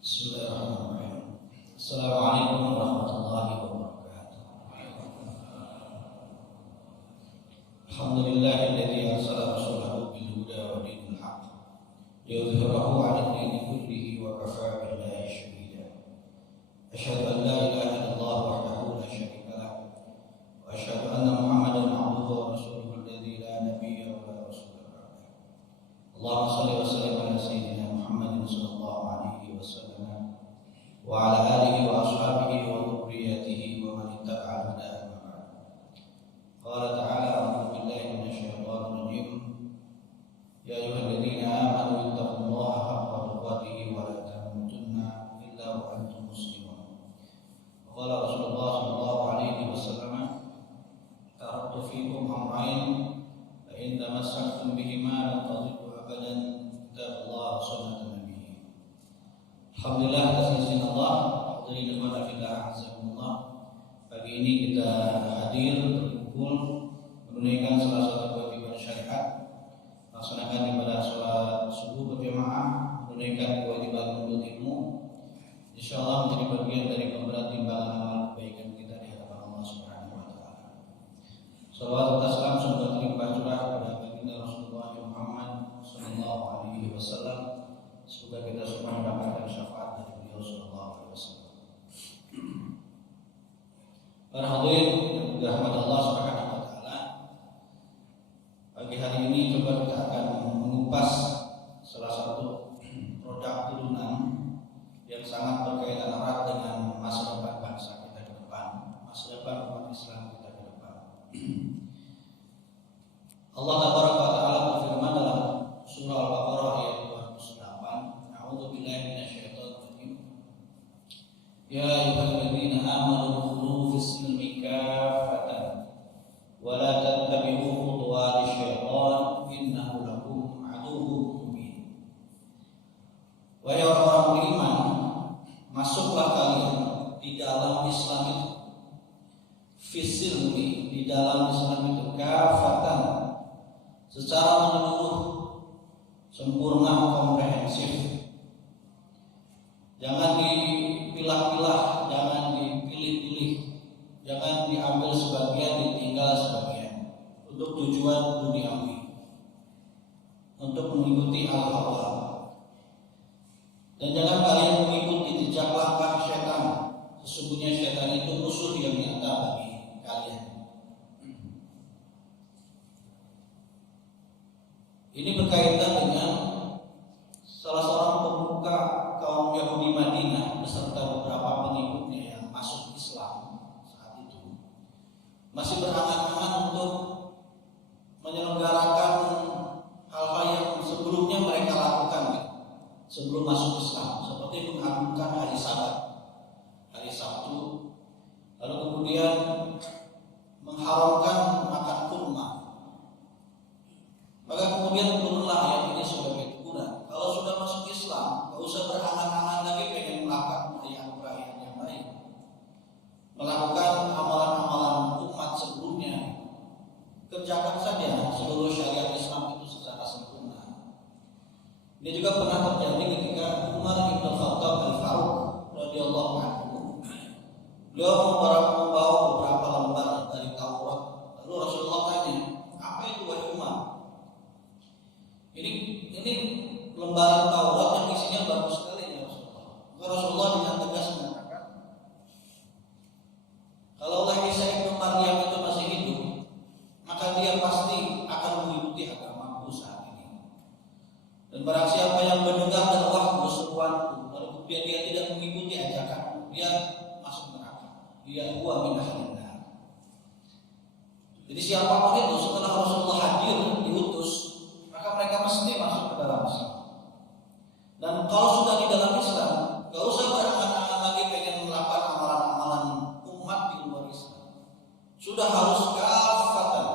Bismillahirrahmanirrahim. Assalamualaikum warahmatullahi wabarakatuh. Alhamdulillahilladzi arsala rasulahu bil huda wa dinil haqq liyudhhirahu 'ala ad-dini kullihi wa kafaa billahi shahida. Asyhadu an la ilaha illallah wahdahu la syarika lah wa asyhadu anna Muhammadan 'abduhu wa rasuluhu alladzi la nabiyya wa la rasula ba'dahu. Allahumma shalli wa sallim ala sayyidina Muhammadin sallallahu alaihi wasallam wa ala alihi wa ashabihi wa dhurriyyatihi wa man ittaba'a hudahu amma ba'd. Qala ta'ala a'udzu billahi minasyaitonir rajim. Ya ayyuhalladzina amanu ittaqullaha haqqa tuqatih wa la tamutunna illa wa antum muslimun. Qala Rasulullah sallallahu alaihi wasallam, taraktu fiikum amrayn fa in tamassaktum bihima lan tadillu abadan, kitaballah wa sunnatan nabiy. Alhamdulillah atas izin Allah, hadirin ikhwan fillah azakumullah. Pagi ini kita hadir berkumpul menunaikan salah satu kewajiban syariat, melaksanakan ibadah salat subuh berjamaah, menunaikan kewajiban menuntut ilmu. Insyaallah menjadi bagian dari pemberat timbangan amal kebaikan kita di hadapan Allah Subhanahu wa taala. Salawat dan salam semoga terlimpah curah kepada baginda Rasulullah Muhammad sallallahu alaihi wasallam. Semoga kita semua mendapatkan syafaat dari beliau sallallahu alaihi wasallam. Para hadirin yang dirahmati Allah Subhanahu wa taala, pagi hari ini coba kita akan mengupas salah satu produk turunan yang sangat berkaitan erat dengan masa depan bangsa kita ke depan, masa depan umat Islam kita ke depan. Allah Taala berfirman dalam surah Al-Baqarah ayat 208, A'udzu billahi minasyaitonir rajim. Ya ayyuhalladzina amanu khudhu fis-silmi kaffatan wa la tattabi'u khutuwatish syaitan innahu lakum aduwwun mubin. Wahai orang beriman, masuklah kalian di dalam Islam itu, fis-silmi, di dalam Islam itu, kaffatan, secara menyeluruh, sempurna, komprehensif. Jangan dipilah-pilah, jangan dipilih-pilih, jangan diambil sebagian, ditinggal sebagian untuk tujuan duniawi, untuk mengikuti al-hawa. Dan jangan kalian mengikuti jejak langkah setan. Sesungguhnya setan itu musuh yang nyata bagi kalian. Ini berkaitan dengan salah seorang pemuka kaum Yahudi Madinah beserta beberapa pengikutnya yang masuk Islam saat itu, masih berangan-angan untuk menyelenggarakan hal-hal yang sebelumnya mereka lakukan sebelum masuk Islam, seperti mengagungkan hari Sabat, hari Sabtu, lalu kemudian mengharamkan makan kurma. Maka kemudian turunlah ayat ini sebagai teguran. Kalau sudah masuk Islam, tidak usah berangan-angan lagi pengen melakukan perayaan yang lain, melakukan amalan-amalan umat sebelumnya. Kerjakan saja seluruh syariat Islam itu secara sempurna. Ini juga pernah terjadi ketika Umar bin Khattab Al-Faruq radhiyallahu anhu. Beliau membawa beberapa lembar dari Taurat. Lalu Rasulullah tanya, apa itu wahai Umar? Ini lembaran Taurat yang isinya bagus sekali ya Rasulullah. Rasulullah dengan tegas mengatakan, kalaulah Isa ibnu Maryam itu masih hidup, maka dia pasti akan mengikuti agamaku saat ini. Dan barang siapa yang mendengar dakwahku, seruanku, lalu kemudian dia tidak mengikuti ajakanku, dia masuk neraka. Dia huwa min ahlin nar. Jadi siapapun itu setelah Rasulullah hadir diutus, maka mereka mesti masuk ke dalam Islam. Dan kalau sudah di dalam Islam, gak usah berangan-angan lagi pengen melakukan amalan-amalan umat di luar Islam. Sudah harus kafatan,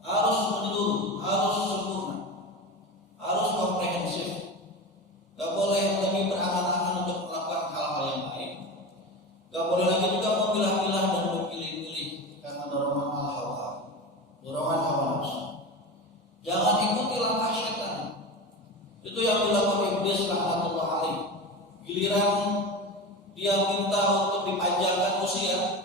harus menyeluruh, harus sempurna, harus komprehensif. Gak boleh lagi berangan-angan untuk melakukan hal-hal yang lain. Gak boleh lagi juga memilah-milah dan memilih-milih karena dorongan al-hawa, dorongan hawa nafsu. Jangan ikuti langkah setan. Itu yang dilakukan iblis laknatullah alaih. Giliran dia minta untuk dipanjangkan usia,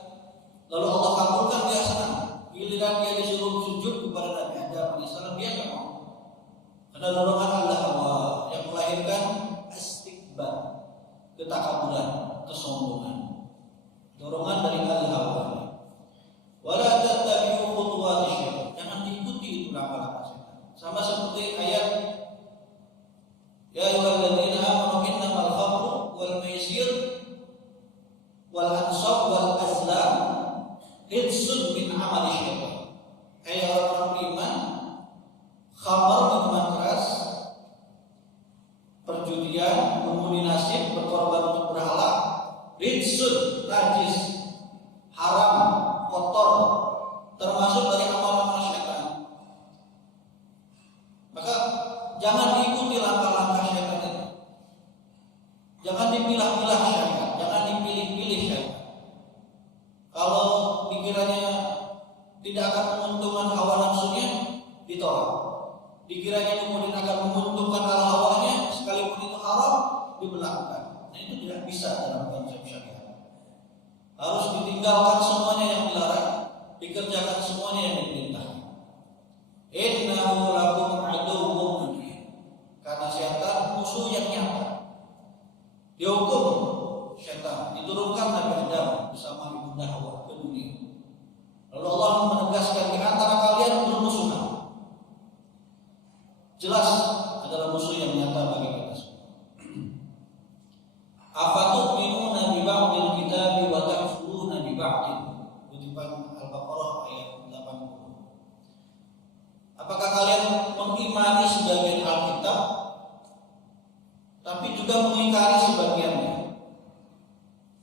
lalu Allah kabulkan, dia senang. Giliran dia disuruh sujud kepada Nabi Adam alaihissalam, dia nggak mau. Karena dorongan Allah yang melahirkan istikbar, ketakaburan, kesombongan. Dorongan dari Allah. Wala tattabi'u khutuwati syaitan. Jangan diikuti itu langkah-langkah setan. Sama seperti ayat ya ayyuhalladzina amanu innamal khamru wal maisir wal ansab wal azlam rijsun min amali syaitan. Hai orang beriman, khamar minuman keras, perjudian, mengundi nasib, berkorban untuk berhala, rijsun, najis, haram, kotor, termasuk dari amal-amal syaitan. Maka jangan diikuti langkah-langkah syaitan itu. Jangan dipilah-pilah syaitan, jangan dipilih-pilih syaitan. Kalau dikiranya tidak akan menguntungkan hawa nafsunya, ditolak. Dikiranya kemudian akan menguntungkan hawanya, sekalipun itu haram, diberlakukan. Nah, itu tidak bisa dalam konsep syariat. Harus ditinggalkan semuanya yang dilarang, dikerjakan semuanya yang diperintahkan. Innahu lakum aduwwun mubin. Karena setan musuh yang nyata. Dihukum setan, diturunkan Nabi Adam bersama ibunda Hawa ke dunia. Lalu Allah menegaskan di antara kalian bermusuhan. Jelas adalah musuh yang nyata bagi kita semua. Afatu'minuna bi ba'dil kitabi wa takfuruna bi ba'din. Kutipan Al-Baqarah ayat 80. Apakah kalian mengimani sebagian Alkitab tapi juga mengingkari sebagiannya?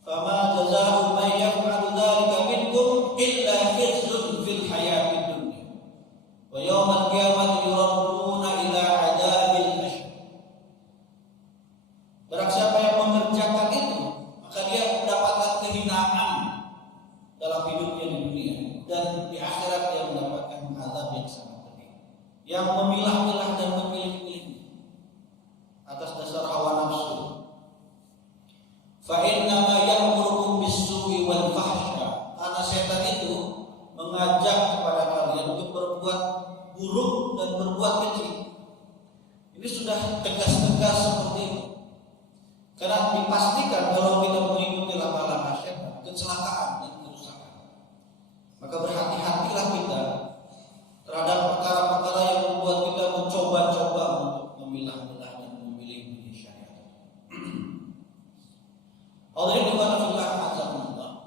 Fama jazaa'u may yaf'alu dzalika minkum illa khizyun fil hayatid dunya wa yaumal qiyamati yuradduna ila 'adzabil asyad. Barang siapa yang mengerjakan itu, maka dia mendapatkan kehinaan dalam hidupnya di dunia, dan di akhirat dia mendapatkan azab yang sangat pedih. Yang memilah-milah dan memilih-milih atas dasar hawa nafsu. Fa inna ma ya'murukum bis-su'i wal fahsya. Karena setan itu mengajak kepada kalian untuk berbuat buruk dan berbuat keji. Ini sudah tegas-tegas seperti itu. Karena dipastikan kalau kita mengikuti langkah-langkah setan, kecelakaan dan kerusakan. Maka berhati-hatilah kita terhadap perkara-perkara yang membuat kita mencoba-coba untuk memilah-milah dan memilih-milih syariat. Allah ini bukanlah azabullah.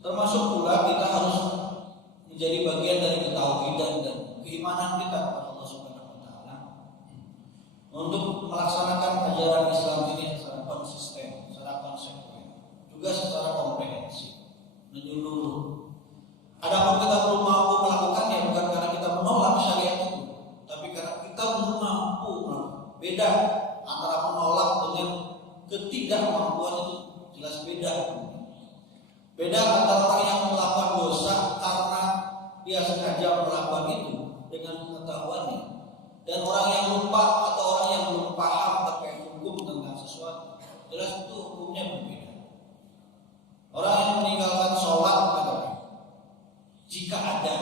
Termasuk pula kita harus menjadi bagian dari ketauhidan dan keimanan kita kepada Allah Subhanahu wa taala untuk melaksanakan ajaran Islam ini secara konsisten, secara konsekuen, juga secara komprehensif, menyeluruh. Adapun kita belum mampu melakukannya bukan karena kita menolak syariat itu, tapi karena kita belum mampu. Beda antara menolak dengan ketidakmampuan, itu jelas beda. Beda antara orang yang melakukan dosa karena dia sengaja melakukan itu dengan pengetahuannya, dan orang yang lupa atau orang yang belum paham terkait hukum tentang sesuatu. Jelas itu hukumnya berbeda. Orang yang meninggalkan sholat jika ada,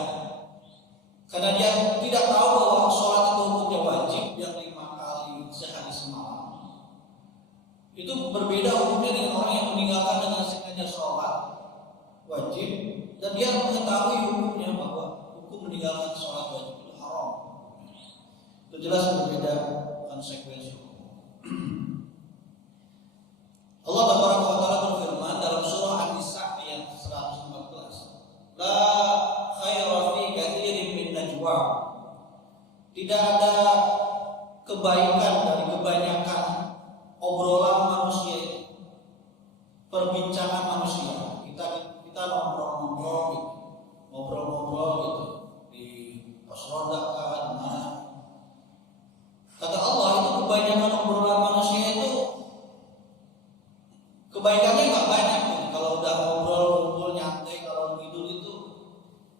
karena dia tidak tahu bahwa sholat itu hukumnya wajib yang 5 kali sehari semalam, itu berbeda hukumnya dengan orang yang meninggalkan dengan sengaja sholat wajib dan dia mengetahui hukumnya bahwa hukum meninggalkan sholat wajib itu haram. Itu jelas berbeda konsekuensi hukum. Allah Taala berfirman dalam surah An-Nisa ayat 114, La khaira fi katsirin min najwa. Tidak ada kebaikan dari kebanyakan obrolan manusia, perbincangan manusia. Kita ngobrol-ngobrol gitu di pos roda kah, di mana. Kata Allah, itu kebanyakan obrolan manusia itu kebaikannya nggak banyak. Kalau udah ngobrol nyantai, kalau tidur itu,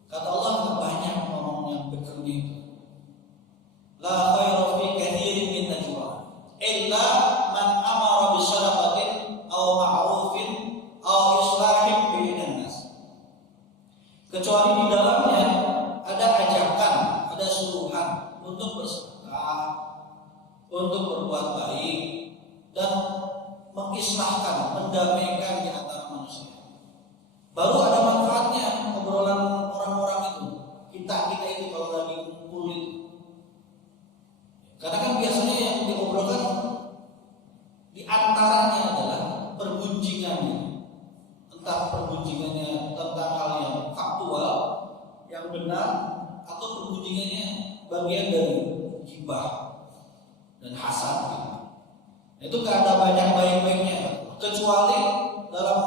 kata Allah nggak banyak ngomongnya bekerja itu. La khairu fi katsirin min najwa illa man amara bi shadaqatin aw ma'rufin aw islahin bainan nas. Kecuali di dalamnya ada ajakan, ada suruhan untuk bersedekah, untuk berbuat baik dan mengislahkan, mendamaikan di antara manusia. Baru ada manfaatnya obrolan orang-orang itu. Kita itu kalau lagi ngumpul itu. Karena kan biasanya yang diobrolkan di antaranya adalah pergunjingannya. Entah pergunjingannya tentang hal yang faktual, yang benar, atau pergunjingannya bagian dari gibah dan hasad gitu. Itu gak ada banyak baik-baiknya, kecuali dalam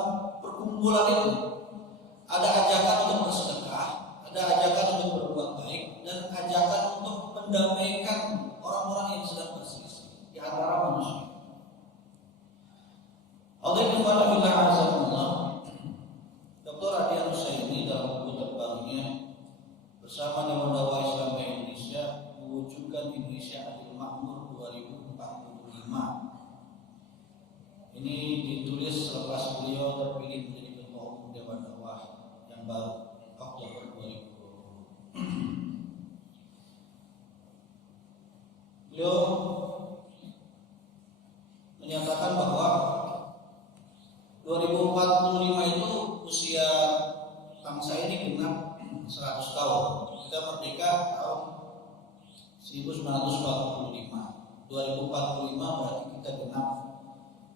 perkumpulan itu ada ajakan untuk bersedekah, ada ajakan untuk berbuat baik, dan ajakan untuk mendamaikan orang-orang yang sedang berselisih di antara manusia. Dr. Adianus Saidi dalam buku terbarunya bersama Dewan Dakwah Islam Indonesia mewujudkan Indonesia Adil Makmur 2045. Ini ditulis selepas beliau terpilih menjadi Ketua Umum Dewan Dakwah yang baru Oktober 2020. Beliau menyatakan bahwa 2045 itu usia bangsa ini genap 100 tahun. Kita merdeka tahun 1945. 2045 berarti kita genap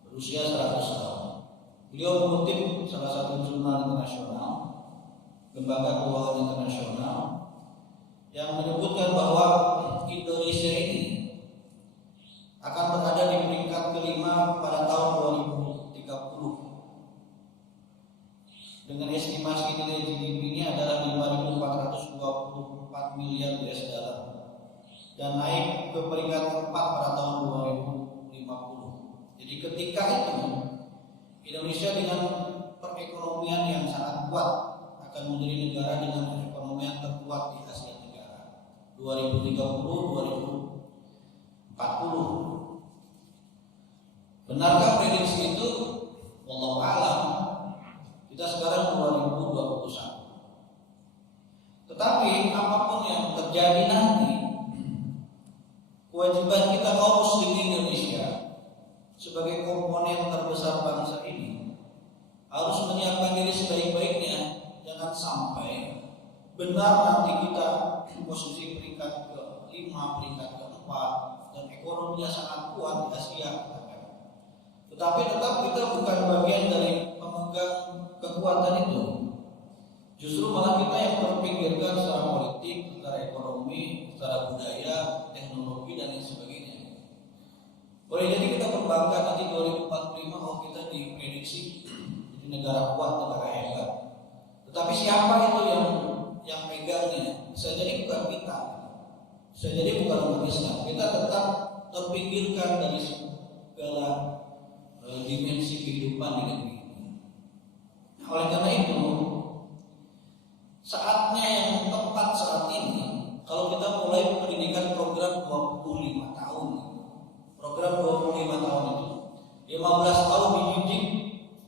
berusia 100 tahun. Beliau mengutip salah satu jurnal internasional, lembaga keuangan internasional, yang menyebutkan bahwa Indonesia ini akan berada di peringkat kelima pada tahun 2030 dengan estimasi nilai GDP-nya adalah 5.424 miliar US dollar dan naik ke peringkat keempat pada tahun 2050. Jadi ketika itu Indonesia dengan perekonomian yang sangat kuat akan menjadi negara dengan perekonomian terkuat di Asia Tenggara 2030-2040. Benarkah prediksi itu? Wallahu a'lam. Kita sekarang 2021. Tetapi apapun yang terjadi nanti, kewajiban kita kaum muslimin Indonesia sebagai komponen terbesar bangsa ini harus menyiapkan diri sebaik-baiknya. Jangan sampai benar nanti kita posisi peringkat ke-5, peringkat ke-4 dan ekonominya sangat kuat di Asia. Tetapi tetap kita bukan bagian dari pemegang kekuatan itu. Justru malah kita yang terpinggirkan secara politik, secara ekonomi, secara budaya, teknologi dan lain sebagainya. Boleh jadi kita berbangga nanti 2045 kalau kita diprediksi jadi negara kuat, negara hebat. Tetapi siapa itu yang megangnya? Bisa jadi bukan kita, bisa jadi bukan umat Islam. Kita tetap terpinggirkan dari segala dimensi kehidupan di negeri ini. Nah, oleh karena itu, saatnya yang tepat saat ini, kalau kita mulai pendidikan program 25 tahun, program 25 tahun itu, 15 tahun dididik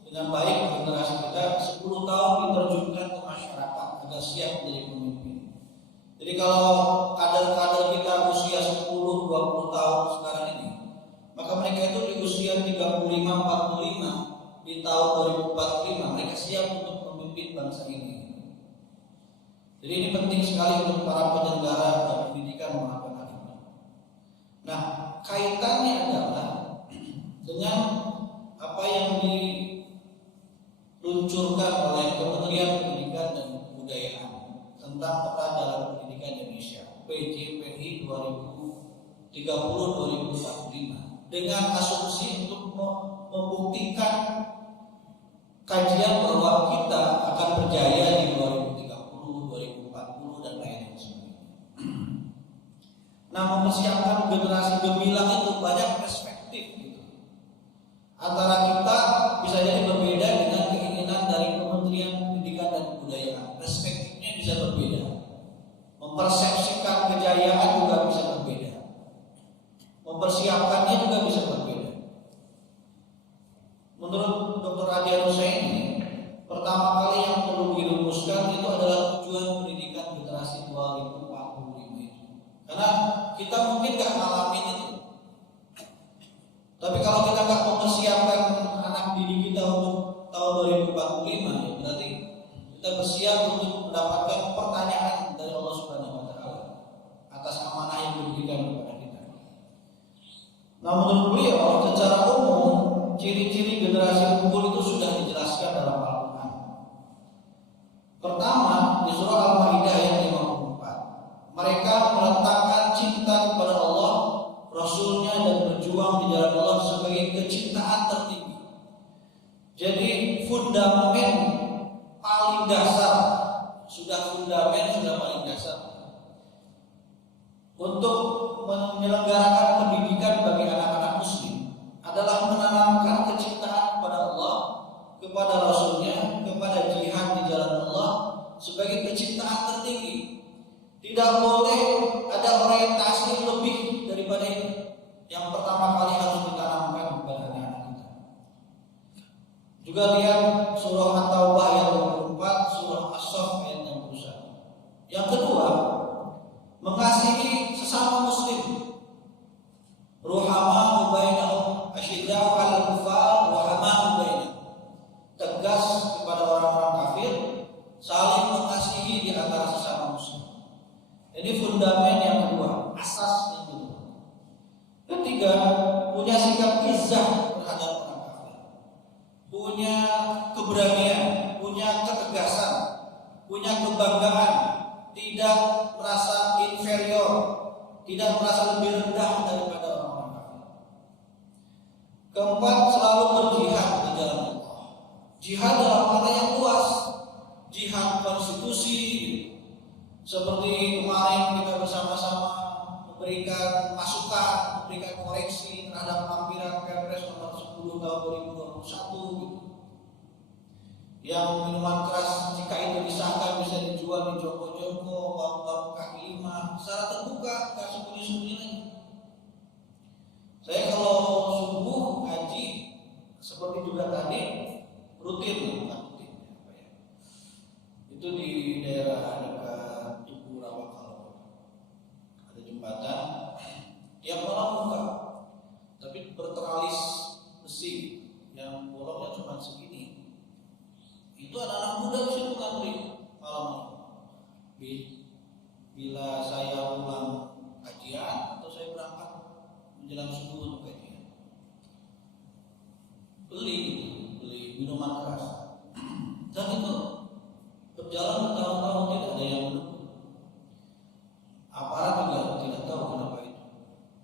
dengan baik generasi kita, 10 tahun diterjunkan ke masyarakat agar siap menjadi pemimpin. Jadi kalau kader-kader kita usia 10-20 tahun sekarang ini, maka mereka itu di usia 35-45 di tahun 2045 mereka siap untuk memimpin bangsa ini. Jadi ini penting sekali untuk para penyelenggara dan pendidikan melakukan hal ini. Nah, kaitannya adalah dengan apa yang diluncurkan oleh Kementerian Pendidikan dan Kebudayaan tentang peta jalan pendidikan Indonesia PJPI 2030-2045 dengan asumsi untuk membuktikan kajian bahwa kita akan berjaya di 2030, 2040 dan lain sebagainya. Nah, mempersiapkan generasi gemilang itu banyak perspektif gitu. Antara kita bisa jadi berbeda dengan keinginan dari Kementerian Pendidikan dan Kebudayaan. Perspektifnya bisa berbeda. Mempersepsikan kejayaan juga bisa berbeda. Mempersiapkannya juga bisa berbeda. Tapi kalau kita nggak mempersiapkan anak didik kita untuk tahun 2045, ya berarti kita bersiap untuk mendapatkan pertanyaan dari Allah Subhanahu wa taala atas amanah yang diberikan kepada kita. Nah, menurut beliau secara umum ciri-ciri generasi unggul itu sudah dijelaskan dalam Al-Quran. Pertama, di surah Al-Maidah ayat 54, mereka meletakkan cinta kepada Allah, Rasulnya, dan berjuang di jalan Allah sebagai kecintaan tertinggi. Jadi fundament paling dasar, sudah paling dasar untuk menyelenggarakan pendidikan bagi anak-anak muslim adalah menanamkan kecintaan kepada Allah, kepada Rasulnya, kepada jihad di jalan Allah sebagai kecintaan tertinggi. Tidak boleh ada orientasi lebih daripada itu. Yang pertama kali harus ditanamkan kepada anak-anak kita. Juga lihat surah At-Taubah ayat 24, surah As-Saff ayat 61. Yang kedua, mengasihi sesama muslim. Ruhama bainahum asyidda'u 'alal kuffar ruhama bainahum. Tegas kepada orang-orang kafir, saling mengasihi di antara sesama muslim. Ini fundament yang kedua, asas yang kedua. Ketiga, punya sikap izah terhadap orang kafir. Punya keberanian, punya ketegasan, punya kebanggaan, tidak merasa inferior, tidak merasa lebih rendah daripada orang kafir. Keempat, selalu berjihad di jalan Allah. Jihad dalam arti yang luas, jihad konstitusi, seperti kemarin kita bersama-sama memberikan masukan, memberikan koreksi terhadap lampiran Perpres nomor 10 tahun 2021 yang minuman keras jika itu disahkan bisa dijual di joko-joko, warung-warung kaki lima secara terbuka, nggak sembunyi-sembunyi lagi. Saya kalau subuh ngaji seperti juga tadi rutin, bukan rutin apa ya? Itu di daerah dekat Tugu Rawa kalau ada jembatan tiap malam buka, tapi berteralis besi yang bolongnya cuma segini. Itu anak-anak muda di situ ngantri malam-malam. Bila saya pulang kajian atau saya berangkat menjelang subuh untuk kajian, beli minuman keras. Dan itu berjalan bertahun-tahun tidak ada yang mendukung. Aparat juga tidak tahu kenapa itu.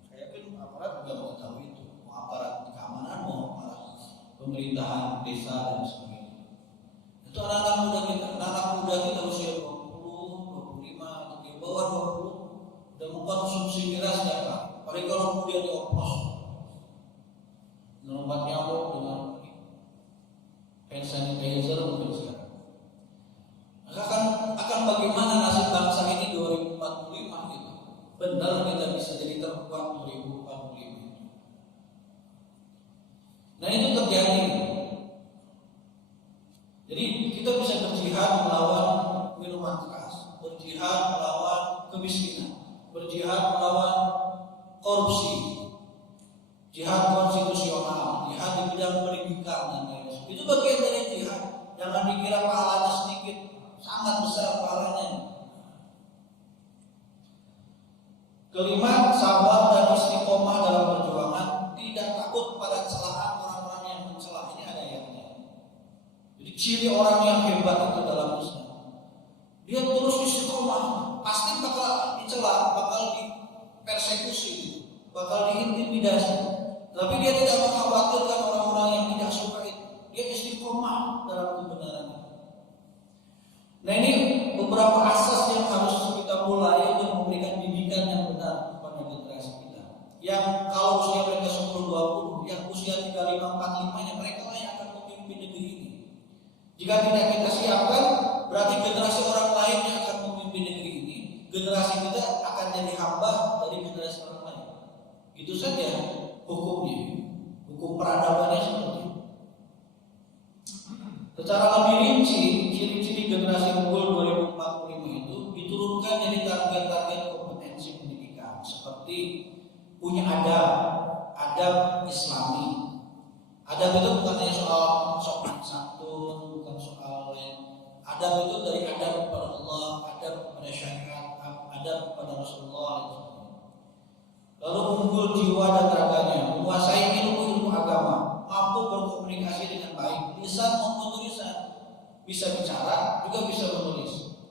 Saya yakin aparat juga mengetahui itu. Mau aparat keamanan, mau aparat pemerintahan desa dan sebagainya. Itu anak-anak muda kita usia 20, 25 atau di bawah 20 dan mengkonsumsi miras setiap hari. Apalagi kalau kemudian dioplos, menempat nyamuk dengan hand sanitizer mungkin sekarang. Maka akan bagaimana nasib bangsa ini 2045 gitu. Benar kita bisa jadi terkuat 2045. Nah itu terjadi. Jadi kita bisa berjihad melawan minuman keras, berjihad melawan kemiskinan, berjihad melawan korupsi, jihad konstitusional, jihad di bidang pendidikan dan lain-lain. Itu bagian dari jihad. Jangan dikira pahalanya sedikit, sangat besar pahalanya. Kelima, sabar dan istiqomah dalam perjuangan, tidak takut pada celaan orang-orang yang mencela. Ini ada ayatnya. Jadi ciri orang yang hebat itu dalam Islam, dia terus istiqomah, pasti bakal dicela, bakal dipersekusi, bakal diintimidasi. Tapi dia tidak mengkhawatirkan orang-orang yang tidak suka itu. Dia istiqomah dalam kebenaran. Nah ini beberapa asas yang harus kita mulai untuk memberikan didikan yang benar kepada generasi kita. Yang kalau usia mereka 10-20, yang usia 35-45 nya mereka lah yang akan memimpin negeri ini. Jika tidak kita siapkan, berarti generasi orang lain yang akan memimpin negeri ini. Generasi kita akan jadi hamba dari generasi orang lain. Itu saja hukumnya, hukum peradabannya seperti itu. Secara lebih rinci, ciri-ciri generasi unggul 2045 itu diturunkan jadi target-target kompetensi pendidikan seperti punya adab adab Islami. Adab itu bukan hanya soal sopan santun, bukan soal lain. Adab itu dari adab kepada Allah, adab kepada syariat, adab kepada Rasulullah. Lalu unggul jiwa dan raganya, menguasai ilmu agama, mampu berkomunikasi dengan baik, lisan maupun tulisan, bisa bicara juga bisa menulis,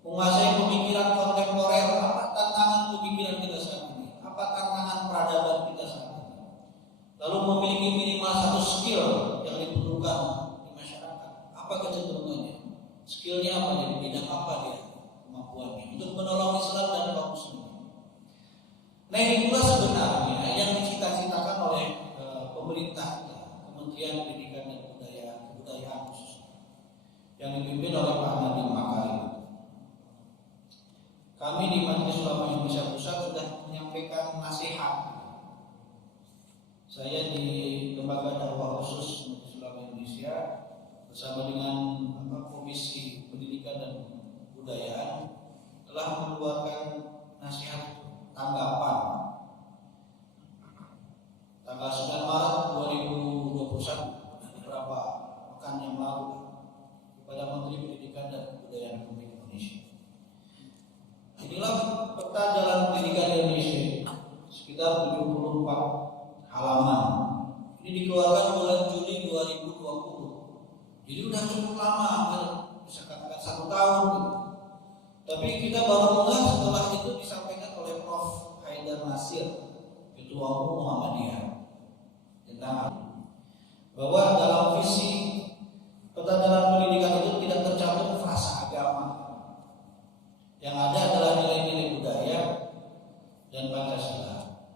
menguasai pemikiran kontemporer. Apa tantangan pemikiran kita saat ini? Apa tantangan peradaban kita saat ini? Lalu memiliki minimal satu skill yang diperlukan di masyarakat. Apa kecenderungannya? Skillnya apa? Di bidang apa dia kemampuannya untuk menolong Islam dan kaum muslimin? Nah, ini pula sebenarnya yang dicita-citakan oleh pemerintah kita, Kementerian Pendidikan dan Kebudayaan khususnya, yang dipimpin oleh Pak Nadiem Makarim. Kami di Majelis Ulama Indonesia Pusat sudah menyampaikan nasihat. Saya di Lembaga Dakwah Khusus Majelis Ulama Indonesia bersama dengan Komisi Pendidikan dan Kebudayaan telah mengeluarkan nasihat tanggapan tanggal 9 Maret 2021, beberapa pekan yang lalu, kepada Menteri Pendidikan dan Kebudayaan Republik Indonesia. Inilah peta jalan pendidikan Indonesia, sekitar 74 halaman. Ini dikeluarkan bulan Juli 2020. Jadi udah cukup lama, bisa katakan 1 tahun gitu. Tapi kita baru mulai setelah itu disampaikan oleh Prof. Haidar Nasir, Ketua Umum Muhammadiyah, tentang bahwa dalam visi peta jalan pendidikan itu tidak tercantum frasa agama. Yang ada adalah nilai-nilai budaya dan Pancasila.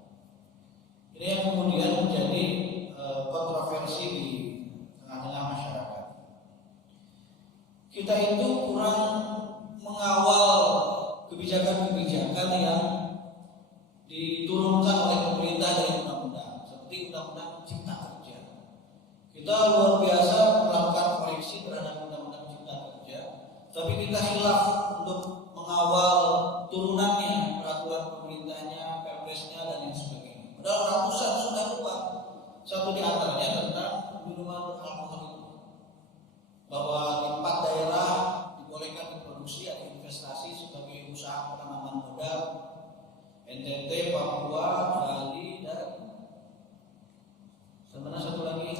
Ini yang kemudian menjadi kontroversi di tengah-tengah masyarakat. Kita itu kurang mengawal kebijakan-kebijakan yang diturunkan oleh pemerintah dari undang-undang, seperti Undang-Undang Cipta Kerja. Kita luar biasa melakukan koreksi terhadap Undang-Undang Cipta Kerja, tapi kita hilaf untuk mengawal turunannya, peraturan pemerintahnya, perpresnya dan lain sebagainya. Padahal ratusan sudah keluar. Satu di antaranya tentang minuman beralkohol itu, bahwa di 4 daerah dibolehkan diproduksi atau investasi sebagai usaha penanaman modal: NTT, Papua, Bali, dan mana satu lagi,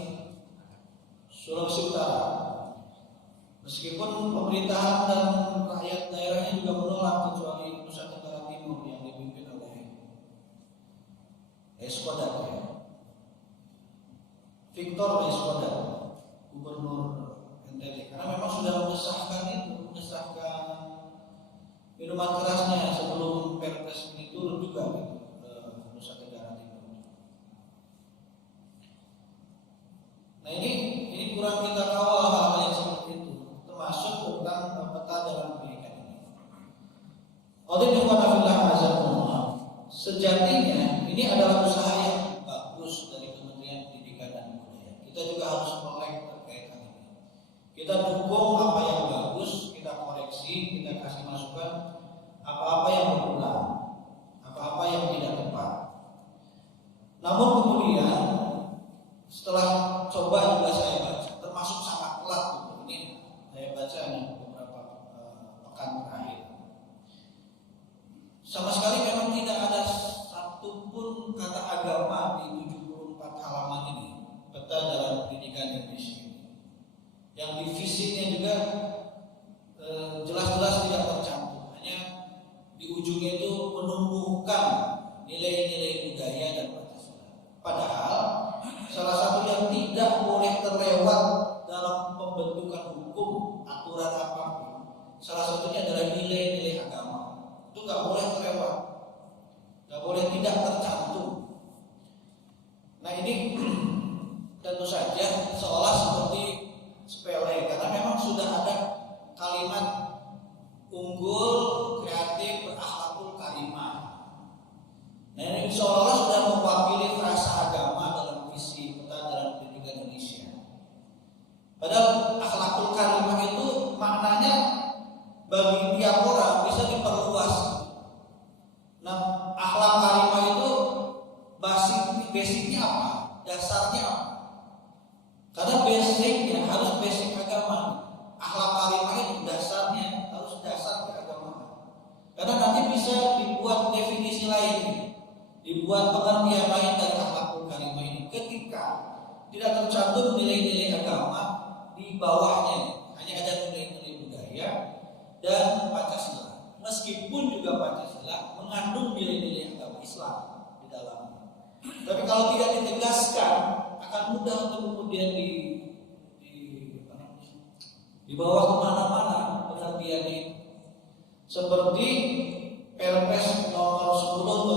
Sulawesi Utara. Meskipun pemerintahan dan rakyat daerahnya juga menolak, kecuali Nusa Tenggara Timur yang dipimpin oleh Eskodat, ya, Victor Eskodat, Gubernur NTT, karena memang sudah mengesahkan minuman kerasnya sebelum Perpres ini turun juga gitu, Nusa Tenggara Timur. Nah, ini kurang kita kawal hal-hal yang seperti itu, termasuk tentang peta jalan pendidikan ini. Sejatinya ini adalah usaha yang bagus dari Kementerian Pendidikan dan Kebudayaan. Kita juga harus melek terkait hal ini. Kita dukung apa yang bagus, kita koreksi, kita kasih masukan apa-apa yang berkurang, apa-apa yang tidak tepat. Namun kemudian setelah coba juga saya baca, termasuk sangat telat ini saya baca beberapa pekan terakhir, sama sekali memang tidak ada satupun kata agama di 74 halaman ini, peta jalan pendidikan Indonesia ini. Yang di visinya juga jelas-jelas tidak tercantum, hanya di ujungnya itu menumbuhkan nilai-nilai budaya dan Pancasila. Padahal salah satu yang tidak boleh terlewat dalam pembentukan hukum, aturan apapun, salah satunya adalah nilai-nilai agama. Itu nggak boleh terlewat, nggak boleh tidak tercantum. Nah, ini tentu saja seolah seperti sepele, karena memang sudah ada kalimat unggul, kreatif, berakhlakul karimah. Nah, ini seolah-olah sudah mewakili frasa agama dalam visi peta jalan pendidikan Indonesia. Padahal akhlakul karimah itu maknanya bagi tiap orang bisa diperluas. Nah, akhlak karimah itu basicnya apa? apa? Dasarnya apa? Karena basicnya harus basic agama. Akhlak karimah itu dasarnya harus dasar keagamaan. Karena nanti bisa dibuat definisi lain, dibuat pengertian lain dari akhlakul karimah ini ketika tidak tercantum nilai-nilai agama di bawahnya, hanya ada nilai-nilai budaya dan Pancasila. Meskipun juga Pancasila mengandung nilai-nilai agama Islam di dalamnya. Tapi kalau tidak ditegaskan akan mudah untuk kemudian dibawa kemana-mana pengertiannya. Seperti Perpres nomor 10 tahun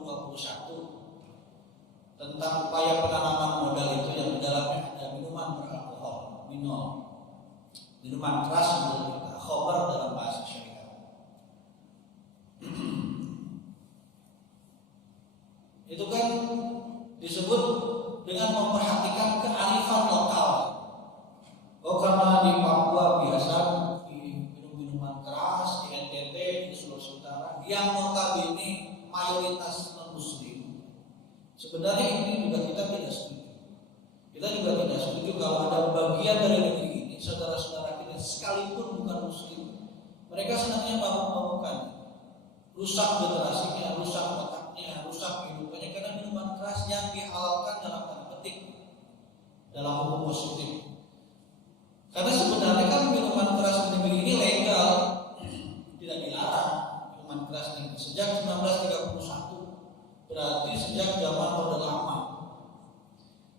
2021 tentang upaya penanaman modal itu yang di dalamnya ada minuman beralkohol, minuman keras menurut kita, khamr dalam bahasa syariat. Itu kan disebut dengan memperhatikan kearifan lokal. Oh, karena di Papua biasa minum minuman keras, di NTT, di Sulawesi Utara, yang notabene mayoritas non-muslim. Sebenarnya ini juga kita tidak setuju. Kita juga tidak setuju kalau ada bagian dari negeri ini, saudara-saudara kita sekalipun bukan muslim, mereka senangnya mabuk-mabukan, rusak generasinya, rusak otaknya, rusak kehidupannya karena minuman keras yang dihalalkan dalam tanda petik dalam hukum positif. Karena sebenarnya kan minuman keras di negeri ini legal, tidak dilarang minuman keras ini sejak 1931, berarti sejak zaman Orde Lama.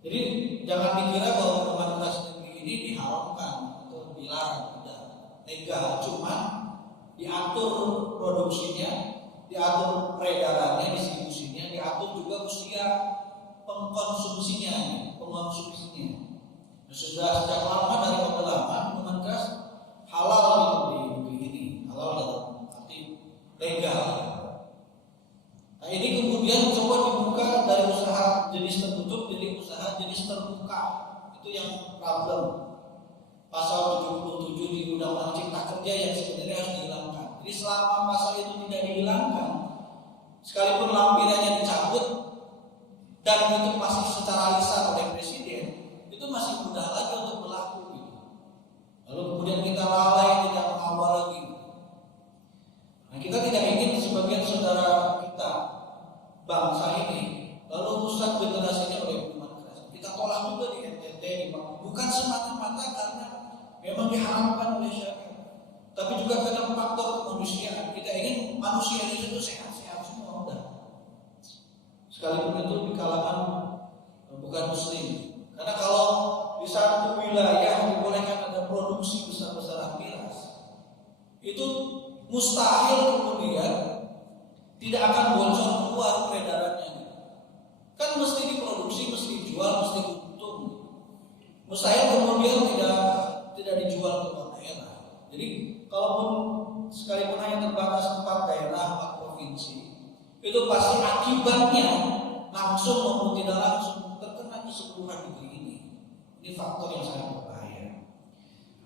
Jadi jangan dikira bahwa minuman keras di negeri ini diharamkan atau dilarang, tidak, legal, cuma diatur produksinya, diatur peredarannya, distribusinya, diatur juga usia pengkonsumsinya. Sudah sejak lama dari Orde Lama minuman keras halal itu di negeri ini, halal dalam arti legal. Nah ini kemudian coba dibuka dari usaha jenis tertutup jadi usaha jenis terbuka. Itu yang problem. Pasal 77 di Undang-Undang Cipta Kerja yang sebenarnya harus dihilangkan. Jadi selama pasal itu tidak dihilangkan, sekalipun lampirannya dicabut dan itu masih secara lisan oleh presiden, itu masih mudah lagi untuk berlaku gitu. Lalu kemudian kita lalai tidak mengawal lagi. Nah kita tidak ingin sebagian saudara kita bangsa ini lalu rusak generasinya oleh minuman keras. Kita tolak juga di NTT, di Papua, bukan semata-mata karena memang diharamkan oleh syariat, tapi juga karena faktor kemanusiaan. Kita ingin manusia itu sehat-sehat semua udah. Sekalipun itu di kalangan bukan muslim. Karena kalau di satu wilayah dibolehkan ada produksi besar-besaran miras, itu mustahil kemudian tidak akan bocor keluar peredarannya. Kan mesti diproduksi, mesti dijual, mesti untung. Mustahil kemudian tidak dijual ke luar daerah. Jadi kalaupun sekalipun hanya terbatas 4 daerah, 4 provinsi, itu pasti akibatnya langsung maupun tidak langsung terkena keseluruhan negeri ini. Ini faktor yang sangat berbahaya.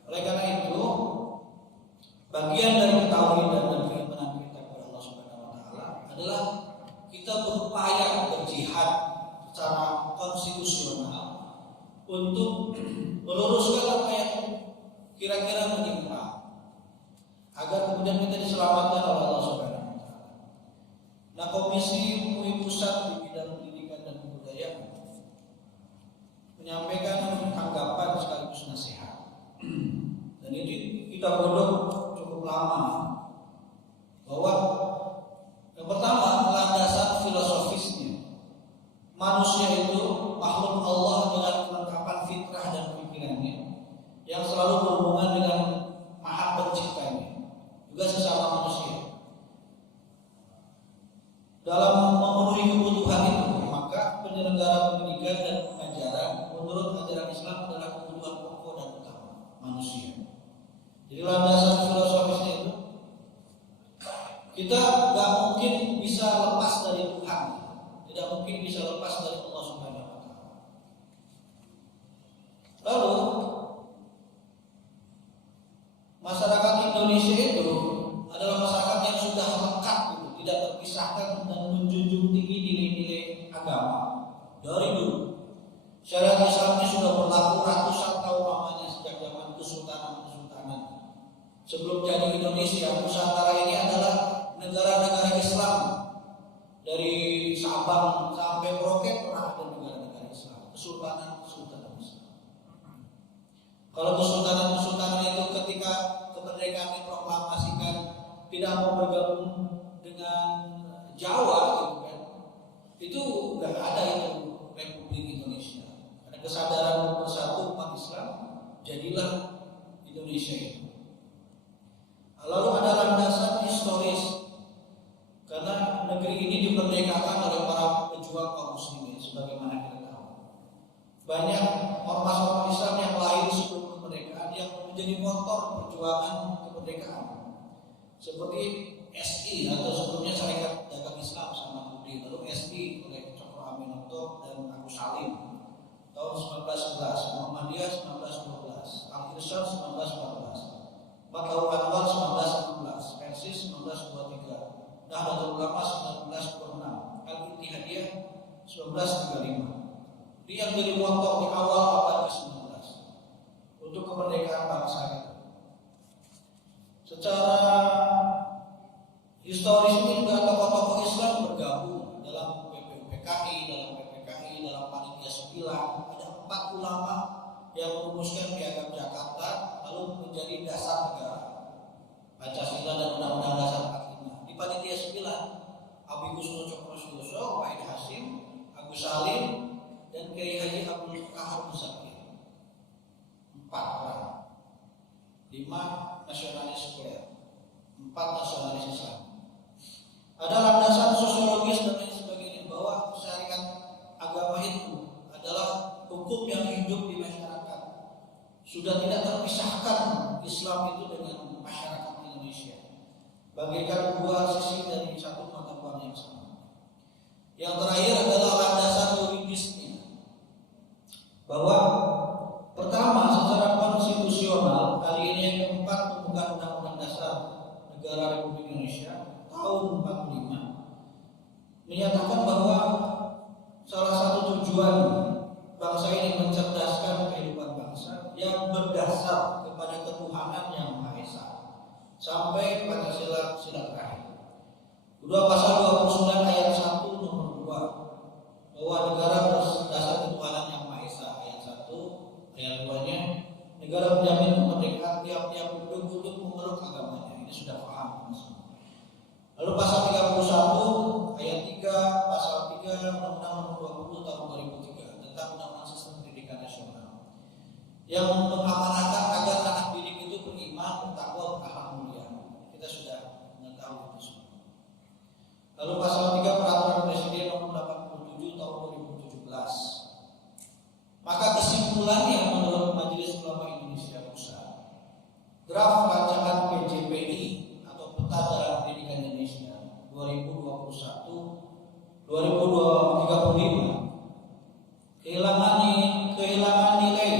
Oleh karena itu, bagian dari ketauhidan dan keimanan kita kepada Allah Subhanahu wa taala adalah kita berupaya berjihad secara konstitusional untuk meluruskan apa yang kira-kira menyimpang agar kemudian kita diselamatkan oleh Allah Subhanahu wa taala. Nah, Komisi MUI Pusat di bidang pendidikan dan kebudayaan menyampaikan tanggapan sekaligus nasihat. Dan ini kita godok cukup lama bahwa yang pertama landasan filosofisnya, manusia itu makhluk Allah dengan kelengkapan fitrah dan pikirannya yang selalu berhubungan dengan Maha Penciptanya, juga sesama manusia. Dalam memenuhi kebutuhan itu, maka penyelenggara pendidikan dan pengajaran menurut ajaran Islam adalah kebutuhan pokok dan utama manusia. Jadi landasan filosofisnya itu kita nggak mungkin bisa lepas dari Tuhan, tidak mungkin bisa lepas dari Allah Subhanahu wa taala. Lalu Islam ini sudah berlaku ratusan tahun lamanya sejak zaman kesultanan. Sebelum jadi Indonesia, Nusantara ini adalah negara-negara Islam. Dari Sabang sampai Merauke pernah ada negara-negara Islam, kesultanan Islam. Kalau kesultanan itu ketika kemerdekaan diproklamasikan tidak mau bergabung dengan Jawa gitu kan, itu nggak ada itu Republik Indonesia. Ada kesadaran bersatu umat Islam, jadilah Indonesia itu. Lalu ada landasan historis, karena negeri ini dimerdekakan oleh para pejuang kaum muslimin sebagaimana kita tahu. Banyak ormas-ormas Islam yang lahir sebelum kemerdekaan yang menjadi motor perjuangan kemerdekaan. Seperti SI atau sebelumnya Serikat Dagang Islam Samahuddin, lalu SI oleh Cokro Aminoto dan Agus Salim tahun 1911, Muhammadiyah 1912, Al-Irsyad 1914, Fatahul Anwar 1916, Persis 1923, Nahdlatul Ulama 1926, Al-Ittihadiyah 1935. Dia yang jadi motor di awal abad ke-19 untuk kemerdekaan bangsa kita. Secara historis ini juga tokoh-tokoh Islam bergabung dalam PPKI, dalam Panitia 9. Ada 4 ulama yang merumuskan Piagam Jakarta lalu menjadi dasar negara, Pancasila dan Undang-Undang Dasar 45. Di Panitia 9, Abi Kusno Cokro Suyoso, Wahid Hasim, Agus Salim, dan Kiai Haji Abdul Qahar Muzakir. 4 orang. 5 nasionalis sekuler, 4 nasionalis Islam. Ada landasan sosiologis dan lain sebagainya bahwa syariat agama itu adalah hukum yang hidup di masyarakat. Sudah tidak terpisahkan Islam itu dengan masyarakat Indonesia, bagaikan dua sisi dari satu mata uang yang sama. Yang terakhir adalah landasan yuridisnya, bahwa pertama secara konstitusional, kali ini yang keempat pembukaan Undang-Undang Dasar Negara Republik Indonesia tahun 45 menyatakan bahwa salah satu tujuan bangsa ini mencerdaskan kehidupan bangsa yang berdasar kepada ketuhanan yang Maha Esa sampai Pancasila sila terakhir. Kedua, pasal 29 ayat 1 nomor 2 bahwa negara berdasar ketuhanan yang Maha Esa. Ayat 1 ayat 2-nya, negara menjamin kemerdekaan tiap-tiap penduduk untuk memeluk agamanya. Ini sudah paham semua. Lalu pasal 31 ayat 3, pasal 3 Undang-Undang Nomor 20 tahun 2003 tentang Undang-Undang Sistem Pendidikan Nasional yang mengamanahkan agar anak didik itu beriman, bertakwa, berakhlak mulia. Kita sudah mengetahui itu semua. Lalu pasal 3 Peraturan Presiden Nomor 87 tahun 2017. Maka kesimpulannya menurut Majelis Ulama Indonesia Pusat, draft rancangan PJPI atau Peta Jalan Pendidikan Indonesia 2021-2035 kehilangan nilai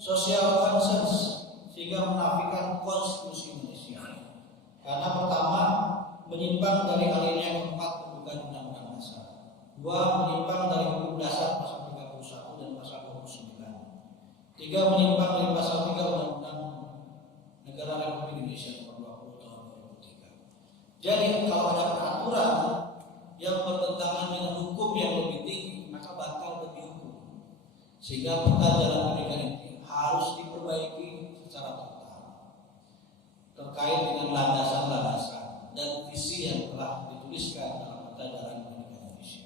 social conscience sehingga menafikan konstitusi Indonesia. Karena pertama, menyimpang dari alinea keempat pembukaan Undang-Undang Dasar. 2, menyimpang dari hukum dasar pasal 31 dan pasal 29. 3, menyimpang dari pasal 3 Undang-Undang Negara Republik Indonesia nomor 20 tahun 2003. Jadi kalau ada peraturan yang bertentangan dengan hukum yang lebih tinggi, maka bakal dihukum. Sehingga peta jalan pendidikan ini harus diperbaiki secara total terkait dengan landasan-landasan dan visi yang telah dituliskan dalam peta jalan pendidikan Indonesia.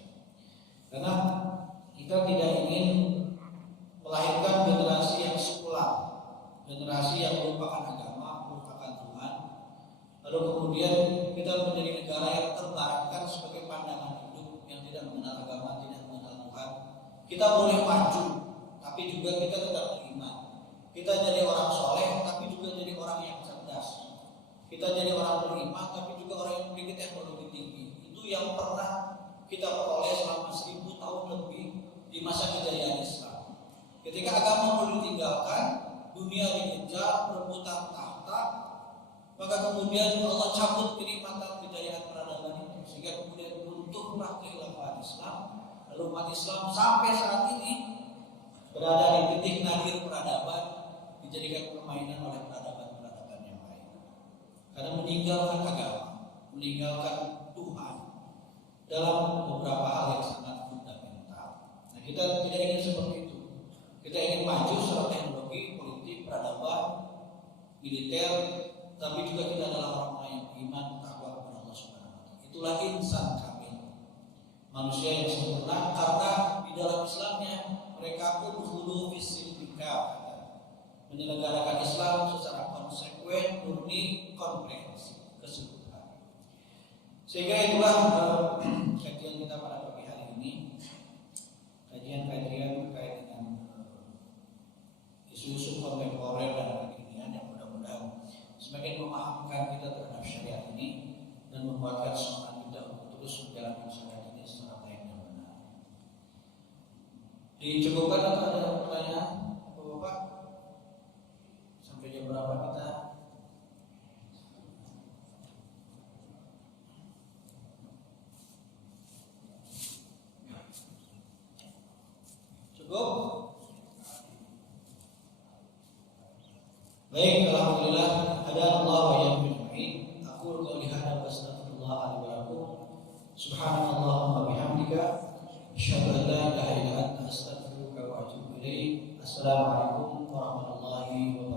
Karena kita tidak ingin melahirkan generasi yang sekular, generasi yang melupakan agama, melupakan Tuhan, lalu kemudian kita menjadi negara yang terbaratkan sebagai pandangan hidup yang tidak mengenal agama, tidak mengenal Tuhan. Kita boleh maju, tapi juga kita tetap beriman. Kita jadi orang soleh, tapi juga jadi orang yang cerdas. Kita jadi orang beriman, tapi juga orang yang memiliki teknologi tinggi. Itu yang pernah kita peroleh selama 1000 tahun lebih di masa kejayaan Islam. Ketika agama perlu ditinggalkan, dunia dikejar, perebutan tahta, maka kemudian Allah cabut kenikmatan kejayaan peradaban ini, sehingga kemudian runtuhlah keilafan Islam. Lalu umat Islam sampai saat ini berada di titik nadir peradaban, dijadikan permainan oleh peradaban-peradaban yang lain. Karena meninggalkan agama, meninggalkan Tuhan dalam beberapa hal yang sangat fundamental. Nah, kita tidak ingin seperti itu. Kita ingin maju secara teknologi, politik, peradaban, militer, tapi juga kita adalah orang yang beriman takwa kepada Allah Subhanahu wa taala. Itulah insan kamil. Manusia yang sempurna, karena di dalam Islamnya mereka pun hulu fisikika, menyelenggarakan Islam secara konsekuen, murni, komprehensif, keseluruhan. Sehingga itulah kajian kita pada pagi hari ini, kajian-kajian terkait dengan isu-isu kontemporer dan kekinian yang mudah-mudahan semakin memahamkan kita terhadap syariat ini dan membuatkan semangat kita untuk terus menjalankan syariat ini secara baik dan benar. Dicukupkan atau ada pertanyaan, Bapak? Sampai jam berapa kita? Cukup? Baik, alhamdulillah. Ada Allah wa ya'min. Aku qouli hadza wa astaghfirullah li wa lakum. Subhanallahumma bihamdika asyhadu an la ilaha illa anta astaghfiruka wa atubu ilaik. Assalamualaikum warahmatullahi wabarakatuh.